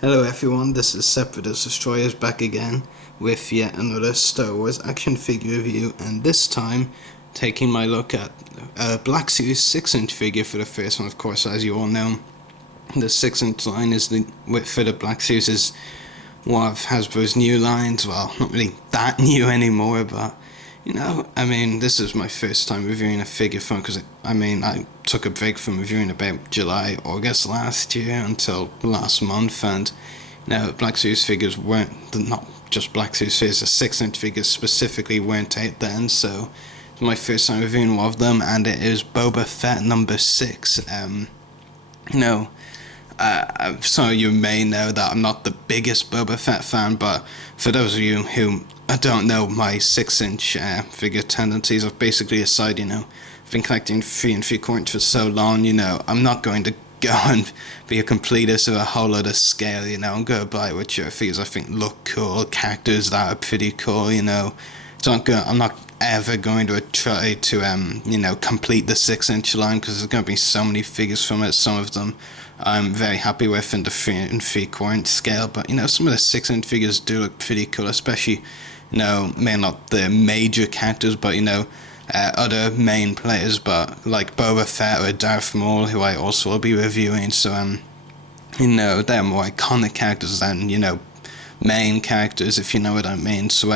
Hello everyone, this is Separatist Destroyers back again with yet another Star Wars action figure review, and this time taking my look at a Black Series 6-inch figure for the first one. Of course, as you all know, the 6-inch line is the width for the Black Series is one of Hasbro's new lines. Well, not really that new anymore, but this is my first time reviewing a figure from, because I took a break from reviewing about July, August last year until last month, and Black Series figures weren't, not just Black Series figures, the 6-inch figures specifically weren't out then, so it's my first time reviewing one of them, and it is Boba Fett number 6. Some of you may know that I'm not the biggest Boba Fett fan, but for those of you who don't know my 6-inch figure tendencies, I've basically decided, I've been collecting 3 and 3/4 for so long, I'm not going to go and be a completist of a whole lot of scale, I'm going to buy whichever figures I think look cool, characters that are pretty cool, So I'm not ever going to try to, complete the 6-inch line, because there's going to be so many figures from it. Some of them I'm very happy with in the 3 and 3/4 scale, but, some of the 6-inch figures do look pretty cool, especially, maybe not the major characters, but, other main players, but like Boba Fett or Darth Maul, who I also will be reviewing, so, they're more iconic characters than, main characters, if you know what I mean, so,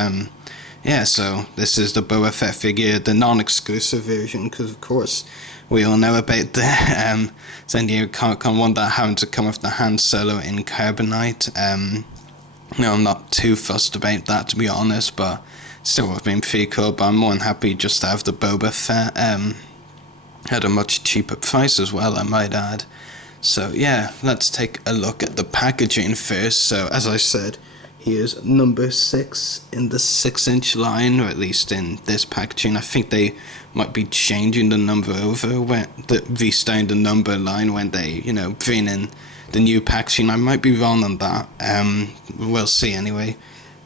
so this is the Boba Fett figure, the non-exclusive version, because of course we all know about the San Diego Comic-Con one that happened to come with the Han Solo in Carbonite. I'm not too fussed about that, to be honest, but still would have been pretty cool, but I'm more than happy just to have the Boba Fett at a much cheaper price as well, I might add. So yeah, let's take a look at the packaging first. So as I said, here's number 6 in the 6-inch line, or at least in this packaging. I think they might be changing the number over, restarting the number line when they, bring in the new packaging. I might be wrong on that. We'll see anyway.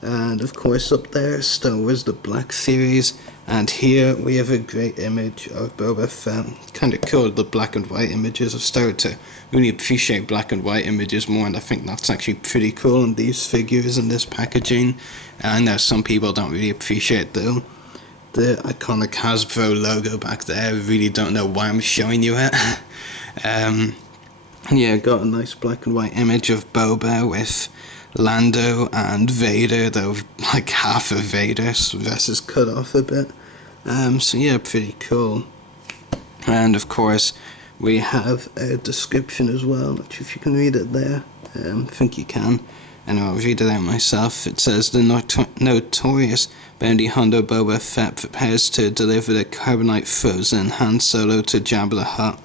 And of course up there, Star Wars the Black Series, and here we have a great image of Boba Fett. Kind of cool, the black and white images. I've started to really appreciate black and white images more, and I think that's actually pretty cool in these figures and this packaging. And I know some people don't really appreciate the iconic Hasbro logo back there. I really don't know why I'm showing you it. Got a nice black and white image of Boba with Lando and Vader, though like half of Vader, so this is cut off a bit. Pretty cool. And of course we have a description as well, which if you can read it there, I think you can. And I'll read it out myself. It says, the notorious bounty hunter Boba Fett prepares to deliver the carbonite frozen Han Solo to Jabba the Hutt.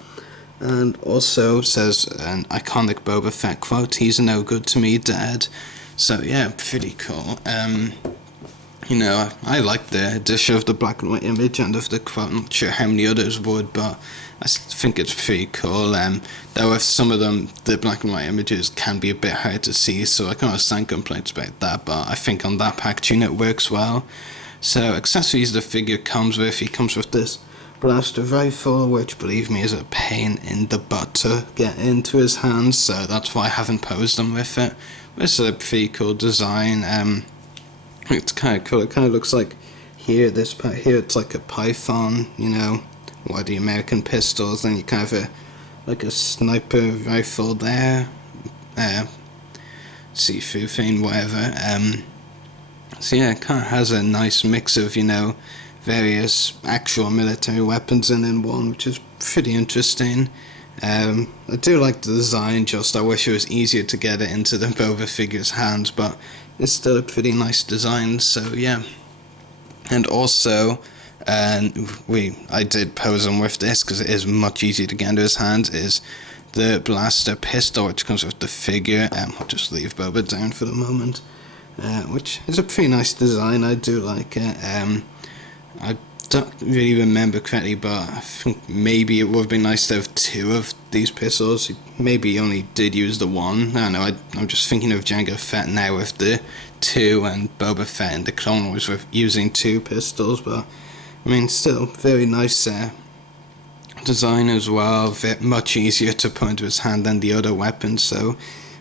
And also says an iconic Boba Fett quote, "He's no good to me, Dad." So yeah, pretty cool. I like the addition of the black and white image and of the quote. I'm not sure how many others would, but I think it's pretty cool. Though with some of them, the black and white images can be a bit hard to see, so I can understand complaints about that, but I think on that packaging it works well. So accessories the figure comes with, he comes with this blaster rifle, which believe me is a pain in the butt to get into his hands, so that's why I haven't posed him with it. But it's a pretty cool design. It's kind of cool. It kind of looks like here, this part here, it's like a python, or the American pistols, then you kind of like a sniper rifle there, see-through thing, whatever. It kind of has a nice mix of, various actual military weapons in one, which is pretty interesting. I do like the design, just I wish it was easier to get it into the Boba figure's hands, but it's still a pretty nice design, so yeah. And also, I did pose him with this, because it is much easier to get into his hands, is the blaster pistol, which comes with the figure. I'll just leave Boba down for the moment, which is a pretty nice design. I do like it. I don't really remember correctly, but I think maybe it would have been nice to have 2 of these pistols. Maybe he only did use the one. I don't know, I'm just thinking of Jango Fett now with the 2, and Boba Fett and the Clone Wars with using 2 pistols, but still very nice design as well. Much easier to put into his hand than the other weapons, so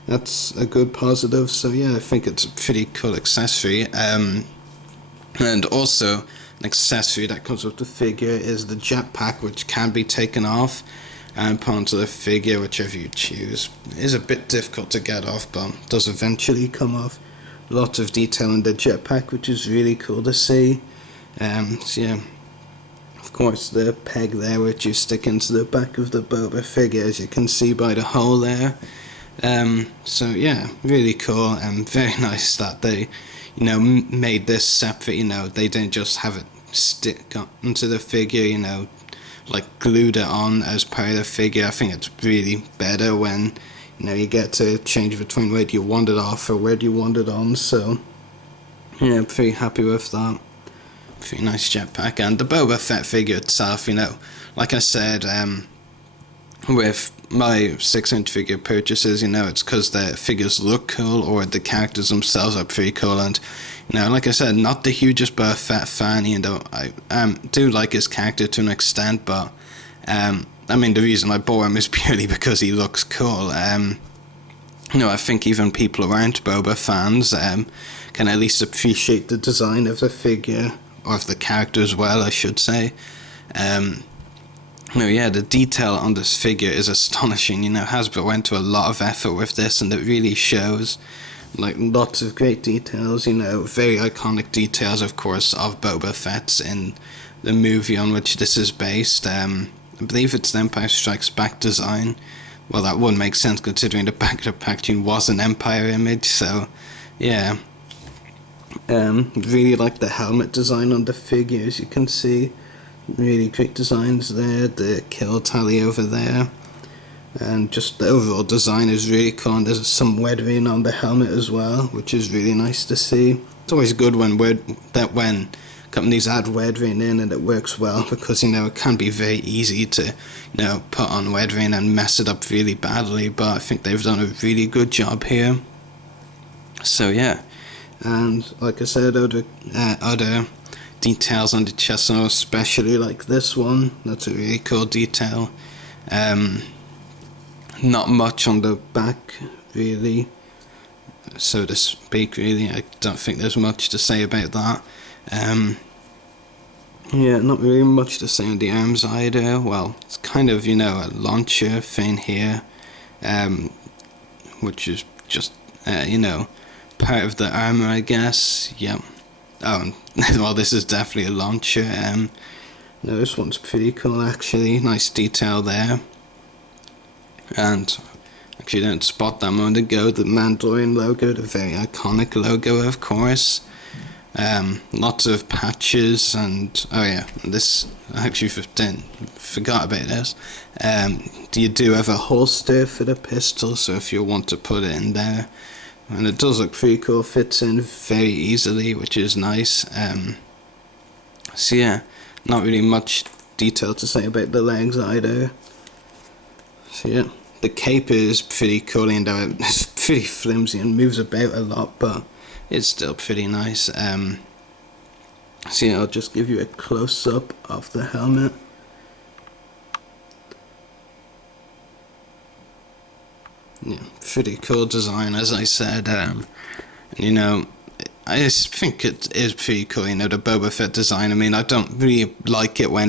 that's a good positive. So yeah, I think it's a pretty cool accessory. And also, an accessory that comes with the figure is the jetpack, which can be taken off and put onto the figure, whichever you choose. It is a bit difficult to get off, but does eventually come off. Lots of detail in the jetpack, which is really cool to see. So yeah, of course the peg there, which you stick into the back of the Boba figure, as you can see by the hole there. So yeah, really cool and very nice that they, made this separate. They didn't just have it stick onto the figure, like glued it on as part of the figure. I think it's really better when, you get to change between where do you want it off or where do you want it on. So yeah, I'm pretty happy with that. Pretty nice jetpack. And the Boba Fett figure itself, like I said, with my 6-inch figure purchases, it's because the figures look cool or the characters themselves are pretty cool. And like I said, not the hugest Boba Fett fan. I do like his character to an extent, but the reason I bought him is purely because he looks cool. I think even people who aren't Boba fans can at least appreciate the design of the figure, or of the character as well, I should say. The detail on this figure is astonishing. Hasbro went to a lot of effort with this, and it really shows. Like, lots of great details, very iconic details, of course, of Boba Fett's in the movie on which this is based. I believe it's the Empire Strikes Back design. Well, that wouldn't make sense considering the back of the packaging was an Empire image, so yeah. Really like the helmet design on the figure, as you can see. Really great designs there, the kill tally over there, and just the overall design is really cool. And there's some weathering on the helmet as well, which is really nice to see. It's always good when companies add weathering in and it works well, because it can be very easy to put on weathering and mess it up really badly, but I think they've done a really good job here. So yeah, and like I said, other details on the chest, especially like this one, that's a really cool detail. Not much on the back really, so to speak. Really, I don't think there's much to say about that. Yeah, not really much to say on the arms either. Well, it's kind of a launcher thing here, which is just part of the armor, I guess. Yep. Oh, well, this is definitely a launcher. No, this one's pretty cool, actually. Nice detail there. And actually, didn't spot that a moment ago. The Mandalorian logo, the very iconic logo, of course. Lots of patches, and oh yeah, this I actually forgot about this. You do have a holster for the pistol, so if you want to put it in there. And it does look pretty cool, fits in very easily, which is nice. So yeah, not really much detail to say about the legs either. So yeah, the cape is pretty cool, and it's pretty flimsy and moves about a lot, but it's still pretty nice. So yeah, I'll just give you a close-up of the helmet. Yeah, pretty cool design, as I said. I just think it is pretty cool, the Boba Fett design. I don't really like it when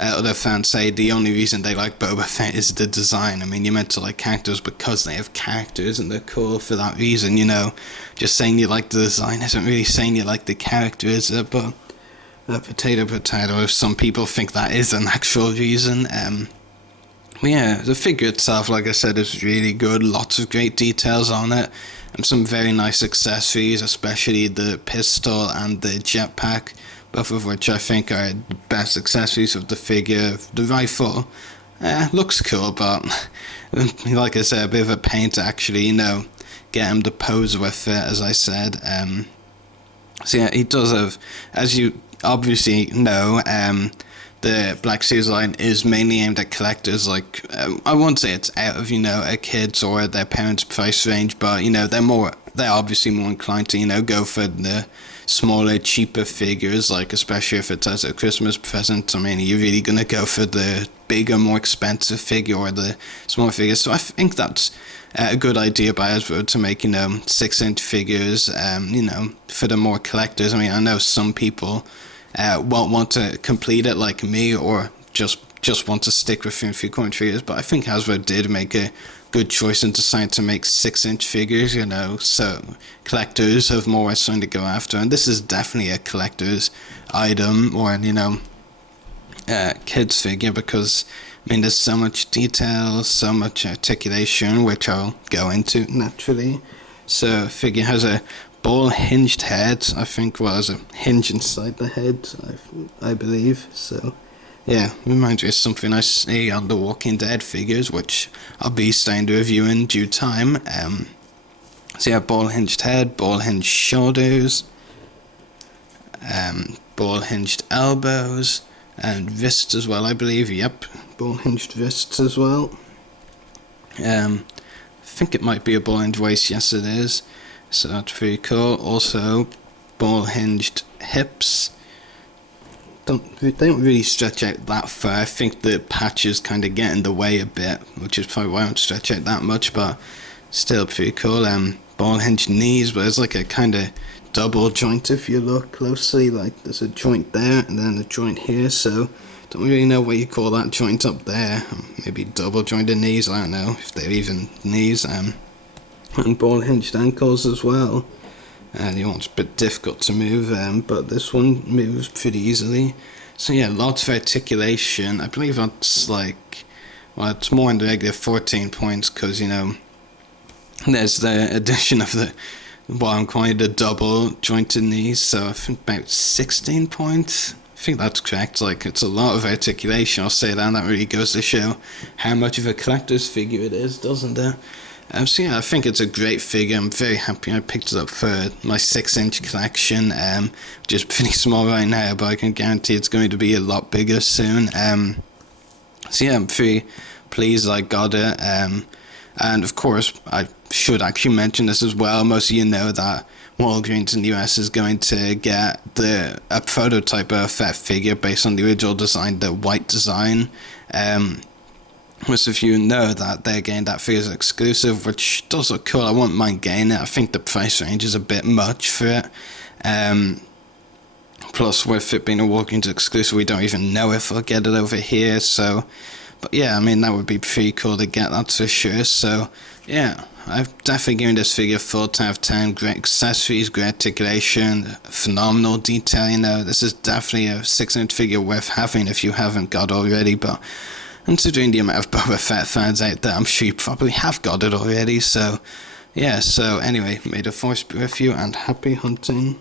other fans say the only reason they like Boba Fett is the design. You're meant to like characters because they have characters and they're cool for that reason, Just saying you like the design isn't really saying you like the character, is it? But potato, if some people think that is an actual reason. Yeah, the figure itself, like I said, is really good. Lots of great details on it, and some very nice accessories, especially the pistol and the jetpack, both of which I think are the best accessories of the figure. The rifle looks cool, but like I said, a bit of a pain to actually, get him to pose with it, as I said. So yeah, he does have, as you obviously know, the Black Series line is mainly aimed at collectors. Like, I won't say it's out of, a kid's or their parents' price range, but, they're obviously more inclined to, go for the smaller, cheaper figures, like, especially if it's as a Christmas present. You're really gonna go for the bigger, more expensive figure or the smaller figure. So I think that's a good idea by Hasbro to make, 6-inch figures, for the more collectors. I mean, I know some people won't want to complete it like me, or just want to stick with 3/4 figures, but I think Hasbro did make a good choice in deciding to make 6-inch figures, so collectors have more something to go after, and this is definitely a collector's item, or kids figure, because I mean there's so much detail, so much articulation, which I'll go into naturally. So figure has a ball hinged head, I think. Well, there's a hinge inside the head, I believe. So yeah, reminds me of something I see on the Walking Dead figures, which I'll be starting to review in due time. So yeah, ball hinged head, ball hinged shoulders, ball hinged elbows, and wrists as well, I believe. Yep, ball hinged wrists as well. I think it might be a ball hinged waist. Yes, it is. So that's pretty cool. Also, ball hinged hips. They don't really stretch out that far. I think the patches kind of get in the way a bit, which is probably why I don't stretch out that much, but still pretty cool. Ball hinged knees, but it's like a kind of double joint if you look closely. Like there's a joint there and then a joint here, so don't really know what you call that joint up there. Maybe double jointed knees, I don't know if they're even knees. And ball hinged ankles as well. The one's a bit difficult to move, but this one moves pretty easily. So yeah, lots of articulation. I believe that's it's more in the regular 14 points, because there's the addition of what I'm calling the double jointed knees, so I think about 16 points. I think that's correct. It's a lot of articulation, I'll say that, and that really goes to show how much of a collector's figure it is, doesn't it? So yeah, I think it's a great figure. I'm very happy I picked it up for my 6-inch collection, which is pretty small right now, but I can guarantee it's going to be a lot bigger soon. So yeah, I'm very pleased I got it. And of course, I should actually mention this as well. Most of you know that Walgreens in the US is going to get a prototype of that figure based on the original design, the white design. Most of you know that they're getting that figure as exclusive, which does look cool. I wouldn't mind getting it. I think the price range is a bit much for it. Plus, with it being a Walgreens exclusive, we don't even know if we'll get it over here. So, but yeah, I mean, that would be pretty cool to get, that's for sure. So, yeah, I've definitely given this figure 4 out of 10. Great accessories, great articulation, phenomenal detail. This is definitely a 6-inch figure worth having if you haven't got already. But considering the amount of Boba Fett fans out there, I'm sure you probably have got it already. So, yeah, so anyway, may the force be with you and happy hunting.